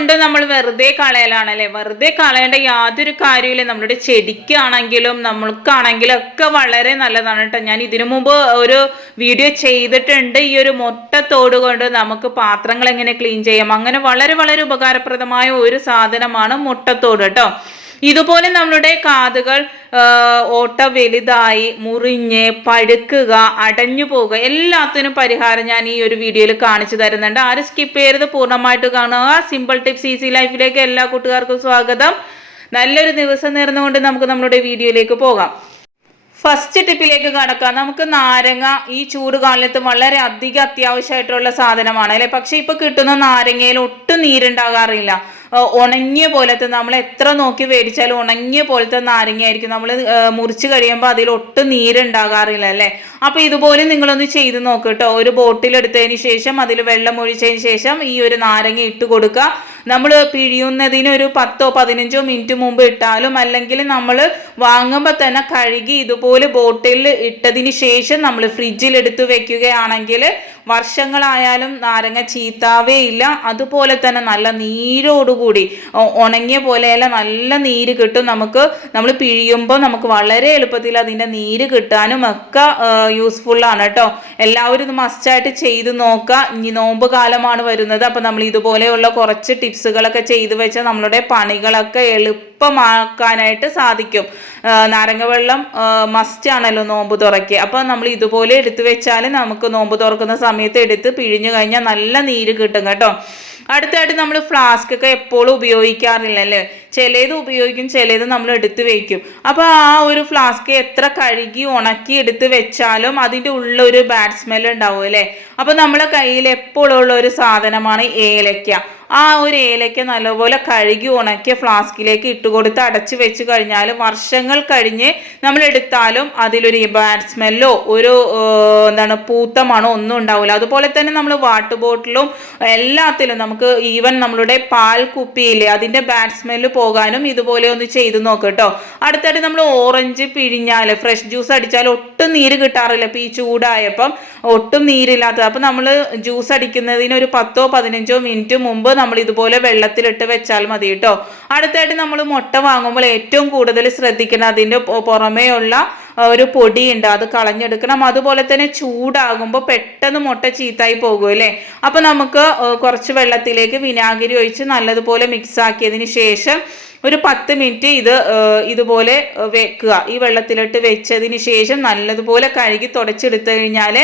കൊണ്ട് നമ്മൾ വെറുതെ കളയലാണല്ലേ. വെറുതെ കളയേണ്ട യാതൊരു കാര്യമില്ല. നമ്മളുടെ ചെടിക്കാണെങ്കിലും നമ്മൾക്കാണെങ്കിലും ഒക്കെ വളരെ നല്ലതാണ് കേട്ടോ. ഞാൻ ഇതിനു മുമ്പ് ഒരു വീഡിയോ ചെയ്തിട്ടുണ്ട്. ഈ ഒരു മുട്ടത്തോട് കൊണ്ട് നമുക്ക് പാത്രങ്ങൾ എങ്ങനെ ക്ലീൻ ചെയ്യാം, അങ്ങനെ വളരെ വളരെ ഉപകാരപ്രദമായ ഒരു സാധനമാണ് മുട്ടത്തോട് കേട്ടോ. ഇതുപോലെ നമ്മളുടെ കാതുകൾ ഓട്ട വലുതായി മുറിഞ്ഞ് പഴുക്കുക അടഞ്ഞു പോവുക എല്ലാത്തിനും പരിഹാരം ഞാൻ ഈ ഒരു വീഡിയോയിൽ കാണിച്ചു തരുന്നുണ്ട്. ആരും സ്കിപ്പ് ചെയ്യരുത്, പൂർണ്ണമായിട്ട് കാണുക. സിമ്പിൾ ടിപ്സ് ഈസി ലൈഫിലേക്ക് എല്ലാ കൂട്ടുകാർക്കും സ്വാഗതം. നല്ലൊരു ദിവസം നേർന്നുകൊണ്ട് നമുക്ക് നമ്മുടെ വീഡിയോയിലേക്ക് പോകാം. ഫസ്റ്റ് ടിപ്പിലേക്ക് കടക്കാം. നമുക്ക് നാരങ്ങ ഈ ചൂട് കാലത്ത് വളരെ അധികം അത്യാവശ്യമായിട്ടുള്ള സാധനമാണ് അല്ലെ. പക്ഷെ ഇപ്പൊ കിട്ടുന്ന നാരങ്ങയിൽ ഒട്ടും നീരുണ്ടാകാറില്ല. ഉണങ്ങിയ പോലത്തെ, നമ്മൾ എത്ര നോക്കി മേടിച്ചാലും ഉണങ്ങിയ പോലത്തെ നാരങ്ങ ആയിരിക്കും. നമ്മൾ മുറിച്ച് കഴിയുമ്പോൾ അതിൽ ഒട്ടും നീരുണ്ടാകാറില്ല അല്ലേ. അപ്പൊ ഇതുപോലെ നിങ്ങളൊന്ന് ചെയ്ത് നോക്കട്ടോ. ഒരു ബോട്ടിൽ എടുത്തതിന് ശേഷം അതിൽ വെള്ളം ഒഴിച്ചതിന് ശേഷം ഈ ഒരു നാരങ്ങ ഇട്ട് കൊടുക്കുക. നമ്മൾ പിഴിയുന്നതിന് ഒരു 10-15 മിനിറ്റ് മുമ്പ് ഇട്ടാലും, അല്ലെങ്കിൽ നമ്മൾ വാങ്ങുമ്പോൾ തന്നെ കഴുകി ഇതുപോലെ ബോട്ടിലിൽ ഇട്ടതിന് ശേഷം നമ്മൾ ഫ്രിഡ്ജിൽ എടുത്ത് വെക്കുകയാണെങ്കിൽ വർഷങ്ങളായാലും നാരങ്ങ ചീത്താവേ ഇല്ല. അതുപോലെ തന്നെ നല്ല നീരോടുകൂടി ഉണങ്ങിയ പോലെയല്ല, നല്ല നീര് കിട്ടും നമുക്ക്. നമ്മൾ പിഴിയുമ്പോൾ നമുക്ക് വളരെ എളുപ്പത്തിൽ അതിൻ്റെ നീര് കിട്ടാനും ഒക്കെ യൂസ്ഫുള്ളാണ് കേട്ടോ. എല്ലാവരും ഇത് മസ്റ്റായിട്ട് ചെയ്ത് നോക്കുക. ഇനി നോമ്പ് കാലമാണ് വരുന്നത്. അപ്പം നമ്മൾ ഇതുപോലെയുള്ള കുറച്ച് ടിപ്സുകളൊക്കെ ചെയ്തു വെച്ചാൽ നമ്മളുടെ പണികളൊക്കെ എളുപ്പമാക്കാനായിട്ട് സാധിക്കും. നാരങ്ങ വെള്ളം മസ്റ്റ് ആണല്ലോ നോമ്പ് തുറക്കുക. അപ്പം നമ്മൾ ഇതുപോലെ എടുത്തു വെച്ചാൽ നമുക്ക് നോമ്പ് തുറക്കുന്ന സമയത്ത് എടുത്ത് പിഴിഞ്ഞു കഴിഞ്ഞാൽ നല്ല നീര് കിട്ടും കേട്ടോ. അടുത്തായിട്ട് നമ്മൾ ഫ്ലാസ്ക് ഒക്കെ എപ്പോഴും ഉപയോഗിക്കാറില്ലല്ലേ. ചിലത് ഉപയോഗിക്കും, ചിലത് നമ്മൾ എടുത്ത് വെക്കും. അപ്പോൾ ആ ഒരു ഫ്ലാസ്ക് എത്ര കഴുകി ഉണക്കി എടുത്ത് വെച്ചാലും അതിൻ്റെ ഉള്ളൊരു ബാഡ് സ്മെൽ ഉണ്ടാവും അല്ലേ. അപ്പോൾ നമ്മളെ കയ്യിൽ എപ്പോഴും ഉള്ള ഒരു സാധനമാണ് ഏലക്ക. ആ ഒരു ഏലക്ക നല്ലപോലെ കഴുകി ഉണക്കിയ ഫ്ലാസ്കിലേക്ക് ഇട്ടുകൊടുത്ത് അടച്ചു വെച്ച് കഴിഞ്ഞാൽ വർഷങ്ങൾ കഴിഞ്ഞ് നമ്മൾ എടുത്താലും അതിലൊരു ബാഡ് സ്മെല്ലോ ഒരു പൂത്ത മണോ ഒന്നും ഉണ്ടാവില്ല. അതുപോലെ തന്നെ നമ്മൾ വാട്ടർ ബോട്ടിലും എല്ലാത്തിലും നമുക്ക് ഈവൻ നമ്മളുടെ പാൽ കുപ്പിയില്ലേ അതിൻ്റെ ബാഡ് സ്മെല്ല് പോകാനും ഇതുപോലെ ഒന്ന് ചെയ്ത് നോക്കട്ടോ. അടുത്തായിട്ട് നമ്മൾ ഓറഞ്ച് പിഴിഞ്ഞാൽ ഫ്രഷ് ജ്യൂസ് അടിച്ചാൽ ഒട്ടും നീര് കിട്ടാറില്ല. ഇപ്പം ഈ ചൂടായപ്പം ഒട്ടും നീരില്ലാത്തത്. അപ്പം നമ്മൾ ജ്യൂസ് അടിക്കുന്നതിന് ഒരു 10-15 മിനിറ്റ് മുമ്പ് നമ്മൾ ഇതുപോലെ വെള്ളത്തിലിട്ട് വെച്ചാൽ മതി കേട്ടോ. അടുത്തായിട്ട് നമ്മൾ മുട്ട വാങ്ങുമ്പോൾ ഏറ്റവും കൂടുതൽ ശ്രദ്ധിക്കണം, അതിൻ്റെ പുറമേ ഉള്ള ഒരു പൊടിയുണ്ട്, അത് കളഞ്ഞെടുക്കണം. അതുപോലെ തന്നെ ചൂടാകുമ്പോൾ പെട്ടെന്ന് മുട്ട ചീത്തായി പോകും അല്ലേ. അപ്പം നമുക്ക് കുറച്ച് വെള്ളത്തിലേക്ക് വിനാഗിരി ഒഴിച്ച് നല്ലതുപോലെ മിക്സ് ആക്കിയതിന് ശേഷം ഒരു 10 മിനിറ്റ് ഇതുപോലെ വെക്കുക. ഈ വെള്ളത്തിലിട്ട് വെച്ചതിന് ശേഷം നല്ലതുപോലെ കഴുകി തുടച്ചെടുത്തു കഴിഞ്ഞാൽ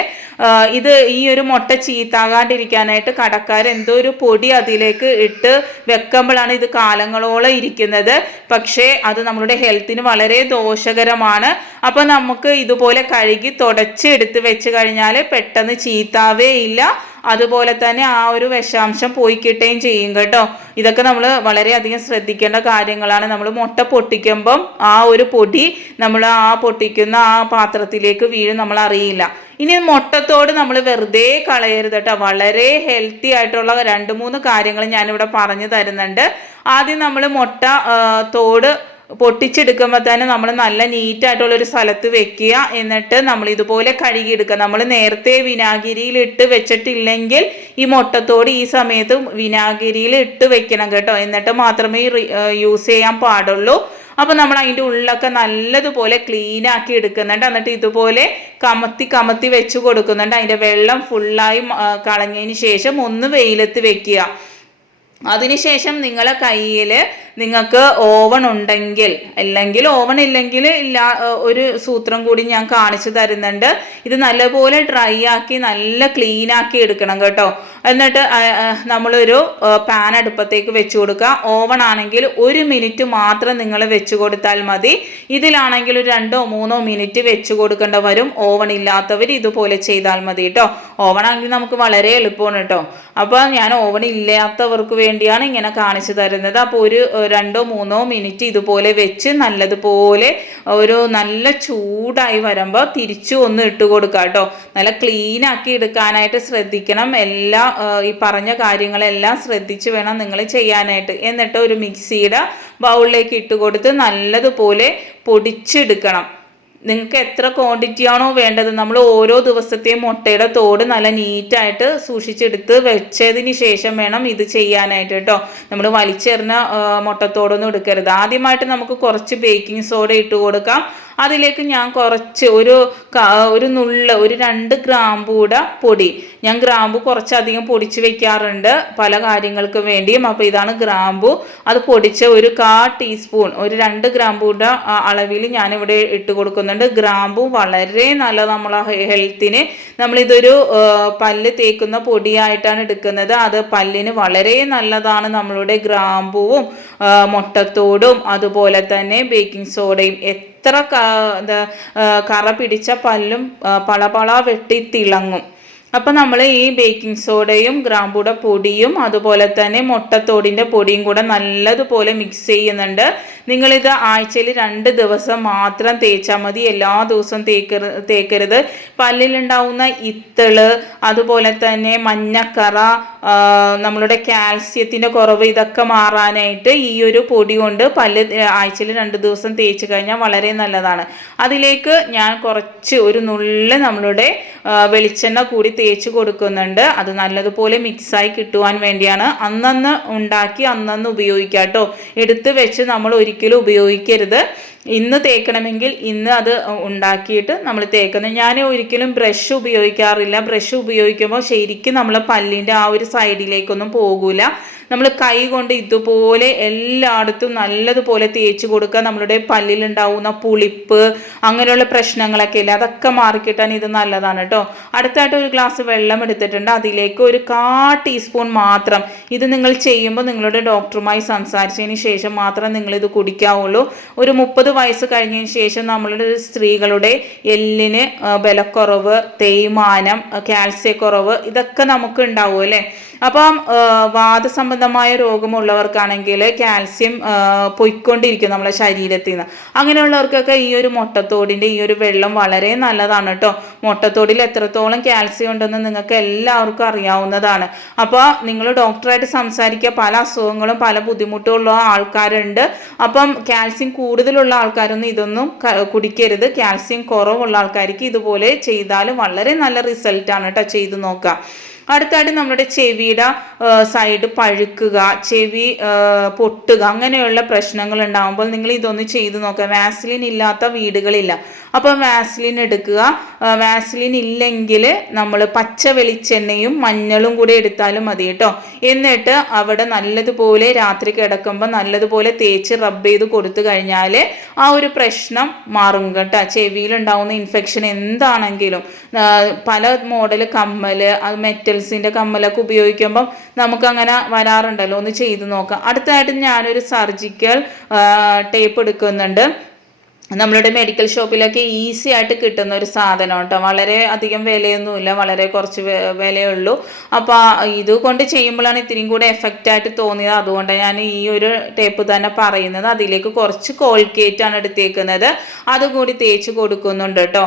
ഈ ഒരു മുട്ട ചീത്താകാണ്ടിരിക്കാനായിട്ട് കടക്കാർ എന്തോ ഒരു പൊടി അതിലേക്ക് ഇട്ട് വെക്കുമ്പോഴാണ് ഇത് കാലങ്ങളോളം ഇരിക്കുന്നത്. പക്ഷേ അത് നമ്മുടെ ഹെൽത്തിന് വളരെ ദോഷകരമാണ്. അപ്പം നമുക്ക് ഇതുപോലെ കഴുകി തുടച്ചെടുത്ത് വെച്ച് കഴിഞ്ഞാൽ പെട്ടെന്ന് ചീത്താവേ ഇല്ല. അതുപോലെ തന്നെ ആ ഒരു വിഷാംശം പോയി കിട്ടുകയും ചെയ്യും കേട്ടോ. ഇതൊക്കെ നമ്മൾ വളരെയധികം ശ്രദ്ധിക്കേണ്ട കാര്യങ്ങളാണ്. നമ്മൾ മുട്ട പൊട്ടിക്കുമ്പം ആ ഒരു പൊടി നമ്മൾ ആ പൊട്ടിക്കുന്ന ആ പാത്രത്തിലേക്ക് വീഴും, നമ്മൾ അറിയില്ല. ഇനി മുട്ടത്തോട് നമ്മൾ വെറുതെ കളയരുത് കേട്ടോ. വളരെ ഹെൽത്തി ആയിട്ടുള്ള 2-3 കാര്യങ്ങൾ ഞാനിവിടെ പറഞ്ഞു തരുന്നുണ്ട്. ആദ്യം നമ്മൾ മുട്ട തോട് പൊട്ടിച്ചെടുക്കുമ്പോൾ തന്നെ നമ്മൾ നല്ല നീറ്റായിട്ടുള്ളൊരു സ്ഥലത്ത് വെക്കുക. എന്നിട്ട് നമ്മൾ ഇതുപോലെ കഴുകിയെടുക്കുക. നമ്മൾ നേരത്തെ വിനാഗിരിയിൽ ഇട്ട് വെച്ചിട്ടില്ലെങ്കിൽ ഈ മുട്ടത്തോട് ഈ സമയത്ത് വിനാഗിരിയിൽ ഇട്ട് വെക്കണം കേട്ടോ. എന്നിട്ട് മാത്രമേ യൂസ് ചെയ്യാൻ പാടുള്ളൂ. അപ്പം നമ്മൾ അതിൻ്റെ ഉള്ളൊക്കെ നല്ലതുപോലെ ക്ലീൻ ആക്കി എടുക്കുന്നുണ്ട്. എന്നിട്ട് ഇതുപോലെ കമത്തി വെച്ച് കൊടുക്കുന്നുണ്ട്. അതിൻ്റെ വെള്ളം ഫുള്ളായി കളഞ്ഞതിന് ശേഷം ഒന്ന് വെയിലത്ത് വെക്കുക. അതിനുശേഷം നിങ്ങളെ കയ്യിൽ നിങ്ങൾക്ക് ഓവൺ ഉണ്ടെങ്കിൽ, അല്ലെങ്കിൽ ഓവൺ ഇല്ലെങ്കിൽ ഒരു സൂത്രം കൂടി ഞാൻ കാണിച്ചു തരുന്നുണ്ട്. ഇത് നല്ലപോലെ ഡ്രൈ ആക്കി നല്ല ക്ലീൻ ആക്കി എടുക്കണം കേട്ടോ. എന്നിട്ട് നമ്മളൊരു പാൻ അടുപ്പത്തേക്ക് വെച്ച് കൊടുക്കുക. ഓവൺ ആണെങ്കിൽ 1 മിനിറ്റ് മാത്രം നിങ്ങൾ വെച്ച് കൊടുത്താൽ മതി. ഇതിലാണെങ്കിൽ ഒരു 2-3 മിനിറ്റ് വെച്ച് കൊടുക്കേണ്ട വരും. ഓവൺ ഇല്ലാത്തവർ ഇതുപോലെ ചെയ്താൽ മതി കേട്ടോ. ഓവൺ ആണെങ്കിൽ നമുക്ക് വളരെ എളുപ്പമാണ് കേട്ടോ. അപ്പോൾ ഞാൻ ഓവൺ ഇല്ലാത്തവർക്ക് വേണ്ടിയാണ് ഇങ്ങനെ കാണിച്ചു തരുന്നത്. അപ്പോൾ ഒരു 2-3 മിനിറ്റ് ഇതുപോലെ വെച്ച് നല്ലതുപോലെ ഒരു നല്ല ചൂടായി വരുമ്പോൾ തിരിച്ചു ഒന്ന് ഇട്ട് കൊടുക്കുക കേട്ടോ. നല്ല ക്ലീൻ ആക്കി എടുക്കാനായിട്ട് ശ്രദ്ധിക്കണം. ഈ പറഞ്ഞ കാര്യങ്ങളെല്ലാം ശ്രദ്ധിച്ച് വേണം നിങ്ങൾ ചെയ്യാനായിട്ട്. എന്നിട്ട് ഒരു മിക്സിയുടെ ബൗളിലേക്ക് ഇട്ട് കൊടുത്ത് നല്ലതുപോലെ പൊടിച്ചെടുക്കണം. നിങ്ങൾക്ക് എത്ര ക്വാണ്ടിറ്റി ആണോ വേണ്ടത് നമ്മൾ ഓരോ ദിവസത്തെയും മുട്ടയുടെ തോട് നല്ല നീറ്റായിട്ട് സൂക്ഷിച്ചെടുത്ത് വെച്ചതിന് ശേഷം വേണം ഇത് ചെയ്യാനായിട്ട് കേട്ടോ. നമ്മൾ വലിച്ചെറിഞ്ഞ മുട്ടത്തോടൊന്നും എടുക്കരുത്. ആദ്യമായിട്ട് നമുക്ക് കുറച്ച് ബേക്കിംഗ് സോഡ ഇട്ട് കൊടുക്കാം. അതിലേക്ക് ഞാൻ കുറച്ച് ഒരു നുള്ള ഒരു 2 ഗ്രാമ്പൂടെ പൊടി, ഞാൻ ഗ്രാമ്പു കുറച്ചധികം പൊടിച്ച് വെക്കാറുണ്ട് പല കാര്യങ്ങൾക്ക് വേണ്ടിയും. അപ്പോൾ ഇതാണ് ഗ്രാമ്പു, അത് പൊടിച്ച ഒരു 1/4 ടീസ്പൂൺ, ഒരു 2 ഗ്രാമ്പൂടെ അളവിൽ ഞാനിവിടെ ഇട്ട് കൊടുക്കുന്നുണ്ട്. ഗ്രാമ്പു വളരെ നല്ലത് നമ്മളെ ഹെൽത്തിന്. നമ്മളിതൊരു പല്ല് തേക്കുന്ന പൊടിയായിട്ടാണ് എടുക്കുന്നത്. അത് പല്ലിന് വളരെ നല്ലതാണ്. നമ്മളുടെ ഗ്രാമ്പുവും മുട്ടത്തോടും അതുപോലെ തന്നെ ബേക്കിംഗ് സോഡയും എത്ര കറ പിടിച്ച പല്ലും പളപള വെട്ടി തിളങ്ങും. അപ്പം നമ്മൾ ഈ ബേക്കിംഗ് സോഡയും ഗ്രാമ്പൂടെ പൊടിയും അതുപോലെ തന്നെ മുട്ടത്തോടിൻ്റെ പൊടിയും കൂടെ നല്ലതുപോലെ മിക്സ് ചെയ്യുന്നുണ്ട്. നിങ്ങളിത് ആഴ്ചയിൽ 2 ദിവസം മാത്രം തേച്ചാൽ മതി. എല്ലാ ദിവസവും തേക്കരുത്. പല്ലിലുണ്ടാവുന്ന ഇത്തിള് അതുപോലെ തന്നെ മഞ്ഞക്കറ, നമ്മളുടെ കാൽസ്യത്തിൻ്റെ കുറവ്, ഇതൊക്കെ മാറാനായിട്ട് ഈ ഒരു പൊടി കൊണ്ട് പല്ല് ആഴ്ചയിൽ 2 ദിവസം തേച്ച് കഴിഞ്ഞാൽ വളരെ നല്ലതാണ്. അതിലേക്ക് ഞാൻ കുറച്ച് ഒരു നുള്ള് നമ്മളുടെ വെളിച്ചെണ്ണ കൂടി തേച്ച് കൊടുക്കുന്നുണ്ട്. അത് നല്ലതുപോലെ മിക്സായി കിട്ടുവാൻ വേണ്ടിയാണ്. അന്നന്ന് ഉണ്ടാക്കി അന്നന്ന് ഉപയോഗിക്കാം കേട്ടോ. എടുത്ത് വെച്ച് നമ്മൾ ഒരിക്കലും ഉപയോഗിക്കരുത്. ഇന്ന് തേക്കണമെങ്കിൽ ഇന്ന് അത് ഉണ്ടാക്കിയിട്ട് നമ്മൾ തേക്കുന്നത്. ഞാൻ ഒരിക്കലും ബ്രഷ് ഉപയോഗിക്കാറില്ല. ബ്രഷ് ഉപയോഗിക്കുമ്പോൾ ശരിക്കും നമ്മളെ പല്ലിൻ്റെ ആ ഒരു സൈഡിലേക്കൊന്നും പോകില്ല. നമ്മൾ കൈ കൊണ്ട് ഇതുപോലെ എല്ലായിടത്തും നല്ലതുപോലെ തേച്ച് കൊടുക്കുക. നമ്മളുടെ പല്ലിലുണ്ടാവുന്ന പുളിപ്പ് അങ്ങനെയുള്ള പ്രശ്നങ്ങളൊക്കെ ഇല്ല, അതൊക്കെ മാറിക്കിട്ടാൻ ഇത് നല്ലതാണ് കേട്ടോ. അടുത്തായിട്ട് ഒരു ഗ്ലാസ് വെള്ളം എടുത്തിട്ടുണ്ട്. അതിലേക്ക് ഒരു 1/4 ടീസ്പൂൺ മാത്രം. ഇത് നിങ്ങൾ ചെയ്യുമ്പോൾ നിങ്ങളുടെ ഡോക്ടറുമായി സംസാരിച്ചതിന് ശേഷം മാത്രം നിങ്ങളിത് കുടിക്കാവുള്ളൂ. ഒരു 30 വയസ്സ് കഴിഞ്ഞതിന് ശേഷം നമ്മളുടെ സ്ത്രീകളുടെ എല്ലിന് ബലക്കുറവ്, തേയ്മാനം, കാൽസ്യക്കുറവ് ഇതൊക്കെ നമുക്ക് ഉണ്ടാവും അല്ലേ. അപ്പം വാതസംബന്ധമായ രോഗമുള്ളവർക്കാണെങ്കിൽ കാൽസ്യം പൊയ്ക്കൊണ്ടിരിക്കും നമ്മളെ ശരീരത്തിൽ നിന്ന്. അങ്ങനെയുള്ളവർക്കൊക്കെ ഈ ഒരു മുട്ടത്തോടിൻ്റെ ഈ ഒരു വെള്ളം വളരെ നല്ലതാണ് കേട്ടോ. മുട്ടത്തോടിൽ എത്രത്തോളം കാൽസ്യം ഉണ്ടെന്ന് നിങ്ങൾക്ക് എല്ലാവർക്കും അറിയാവുന്നതാണ്. അപ്പോൾ നിങ്ങൾ ഡോക്ടറായിട്ട് സംസാരിക്കുക. പല അസുഖങ്ങളും പല ബുദ്ധിമുട്ടുള്ള ആൾക്കാരുണ്ട്. അപ്പം കാൽസ്യം കൂടുതലുള്ള ആൾക്കാരൊന്നും ഇതൊന്നും കുടിക്കരുത്. കാൽസ്യം കുറവുള്ള ആൾക്കാർക്ക് ഇതുപോലെ ചെയ്താലും വളരെ നല്ല റിസൾട്ടാണ് കേട്ടോ. ചെയ്ത് നോക്കാം. അടുത്തായിട്ട് നമ്മുടെ ചെവിയുടെ സൈഡ് പഴുക്കുക, ചെവി പൊട്ടുക, അങ്ങനെയുള്ള പ്രശ്നങ്ങൾ ഉണ്ടാകുമ്പോൾ നിങ്ങൾ ഇതൊന്ന് ചെയ്ത് നോക്കുക. വാസ്ലിൻ ഇല്ലാത്ത വീടുകളില്ല. അപ്പം വാസ്ലിൻ എടുക്കുക. വാസ്ലിൻ ഇല്ലെങ്കിൽ നമ്മൾ പച്ച വെളിച്ചെണ്ണയും മഞ്ഞളും കൂടി എടുത്താലും മതി കേട്ടോ. എന്നിട്ട് അവിടെ നല്ലതുപോലെ രാത്രി കിടക്കുമ്പോൾ നല്ലതുപോലെ തേച്ച് റബ്ബ് ചെയ്ത് കൊടുത്തു കഴിഞ്ഞാൽ ആ ഒരു പ്രശ്നം മാറും കേട്ടോ. ചെവിയിലുണ്ടാവുന്ന ഇൻഫെക്ഷൻ എന്താണെങ്കിലും പല മോഡൽ കമ്മൽ, അത് മെറ്റൽസിൻ്റെ കമ്മലൊക്കെ ഉപയോഗിക്കുമ്പം നമുക്കങ്ങനെ വരാറുണ്ടല്ലോ. ഒന്ന് ചെയ്ത് നോക്കാം. അടുത്തായിട്ട് ഞാനൊരു സർജിക്കൽ ടേപ്പ് എടുക്കുന്നുണ്ട്. നമ്മളുടെ മെഡിക്കൽ ഷോപ്പിലൊക്കെ ഈസി ആയിട്ട് കിട്ടുന്ന ഒരു സാധനം കേട്ടോ. വളരെ അധികം വിലയൊന്നുമില്ല, വളരെ കുറച്ച് വിലയുള്ളൂ. അപ്പോൾ ഇതുകൊണ്ട് ചെയ്യുമ്പോഴാണ് ഇത്തിരിയും കൂടെ എഫക്റ്റായിട്ട് തോന്നിയത്. അതുകൊണ്ടാണ് ഞാൻ ഈ ഒരു ടേപ്പ് തന്നെ പറയുന്നത്. അതിലേക്ക് കുറച്ച് കോൾഗേറ്റാണ് എടുത്തേക്കുന്നത്. അതുകൂടി തേച്ച് കൊടുക്കുന്നുണ്ട് കേട്ടോ.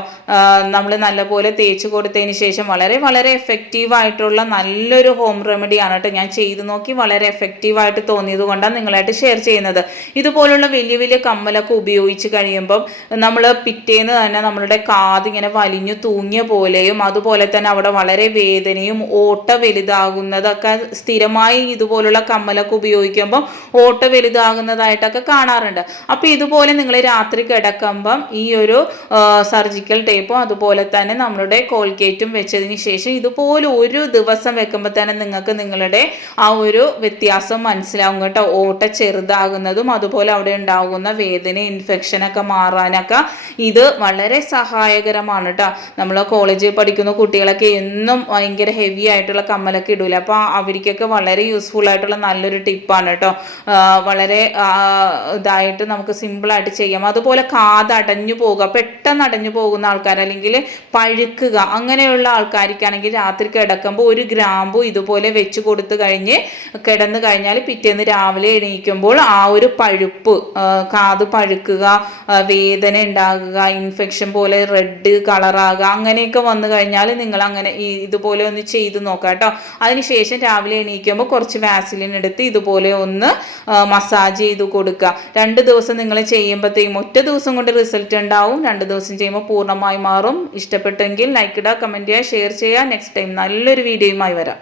നമ്മൾ നല്ലപോലെ തേച്ച് കൊടുത്തതിന് ശേഷം വളരെ വളരെ എഫക്റ്റീവായിട്ടുള്ള നല്ലൊരു ഹോം റെമഡിയാണ് കേട്ടോ. ഞാൻ ചെയ്ത് നോക്കി വളരെ എഫക്റ്റീവായിട്ട് തോന്നിയത് കൊണ്ടാണ് നിങ്ങളായിട്ട് ഷെയർ ചെയ്യുന്നത്. ഇതുപോലുള്ള വലിയ വലിയ കമ്മലൊക്കെ ഉപയോഗിച്ച് കഴിയുമ്പോൾ നമ്മൾ പിറ്റേന്ന് തന്നെ നമ്മളുടെ കാത് ഇങ്ങനെ വലിഞ്ഞു തൂങ്ങിയ പോലെയും അതുപോലെ തന്നെ അവിടെ വളരെ വേദനയും ഓട്ട വലുതാകുന്നതൊക്കെ സ്ഥിരമായി ഇതുപോലുള്ള കമ്മലൊക്കെ ഉപയോഗിക്കുമ്പം ഓട്ട വലുതാകുന്നതായിട്ടൊക്കെ കാണാറുണ്ട്. അപ്പോൾ ഇതുപോലെ നിങ്ങൾ രാത്രി കിടക്കുമ്പം ഈ ഒരു സർജിക്കൽ ടേപ്പും അതുപോലെ തന്നെ നമ്മളുടെ കോൾഗേറ്റും വെച്ചതിന് ശേഷം ഇതുപോലെ ഒരു ദിവസം വെക്കുമ്പോൾ തന്നെ നിങ്ങൾക്ക് നിങ്ങളുടെ ആ ഒരു വ്യത്യാസം മനസ്സിലാവും കേട്ടോ. ഓട്ട ചെറുതാകുന്നതും അതുപോലെ അവിടെ ഉണ്ടാകുന്ന വേദന, ഇൻഫെക്ഷനൊക്കെ മാറാനൊക്കെ ഇത് വളരെ സഹായകരമാണ് കേട്ടോ. നമ്മൾ കോളേജിൽ പഠിക്കുന്ന കുട്ടികളൊക്കെ എന്നും ഭയങ്കര ഹെവി ആയിട്ടുള്ള കമ്മലൊക്കെ ഇടൂല. അപ്പോൾ അവർക്കൊക്കെ വളരെ യൂസ്ഫുൾ ആയിട്ടുള്ള നല്ലൊരു ടിപ്പാണ് കേട്ടോ. വളരെ ഇതായിട്ട് നമുക്ക് സിമ്പിളായിട്ട് ചെയ്യാം. അതുപോലെ കാത് അടഞ്ഞു പോകുക, പെട്ടെന്ന് അടഞ്ഞു പോകുന്ന ആൾക്കാർ അല്ലെങ്കിൽ പഴുക്കുക അങ്ങനെയുള്ള ആൾക്കാർക്കാണെങ്കിൽ രാത്രി കിടക്കുമ്പോൾ ഒരു ഗ്രാമ്പു ഇതുപോലെ വെച്ച് കൊടുത്തു കഴിഞ്ഞ് കിടന്നു കഴിഞ്ഞാൽ പിറ്റേന്ന് രാവിലെ എണീക്കുമ്പോൾ ആ ഒരു പഴുപ്പ്, കാത് പഴുക്കുക, വേദന ഉണ്ടാകുക, ഇൻഫെക്ഷൻ പോലെ റെഡ് കളറാകുക, അങ്ങനെയൊക്കെ വന്നു കഴിഞ്ഞാൽ നിങ്ങൾ അങ്ങനെ ഇതുപോലെ ഒന്ന് ചെയ്ത് നോക്കാം കേട്ടോ. അതിനുശേഷം രാവിലെ എണീക്കുമ്പോൾ കുറച്ച് വാസലിൻ എടുത്ത് ഇതുപോലെ ഒന്ന് മസാജ് ചെയ്ത് കൊടുക്കുക. 2 ദിവസം നിങ്ങൾ ചെയ്യുമ്പോഴത്തേക്കും ഒറ്റ ദിവസം കൊണ്ട് റിസൾട്ട് ഉണ്ടാവും. 2 ദിവസം ചെയ്യുമ്പോൾ പൂർണ്ണമായി മാറും. ഇഷ്ടപ്പെട്ടെങ്കിൽ ലൈക്ക് ഇടുക, കമൻറ്റ് ചെയ്യുക, ഷെയർ ചെയ്യുക. നെക്സ്റ്റ് ടൈം നല്ലൊരു വീഡിയോയുമായി വരാം.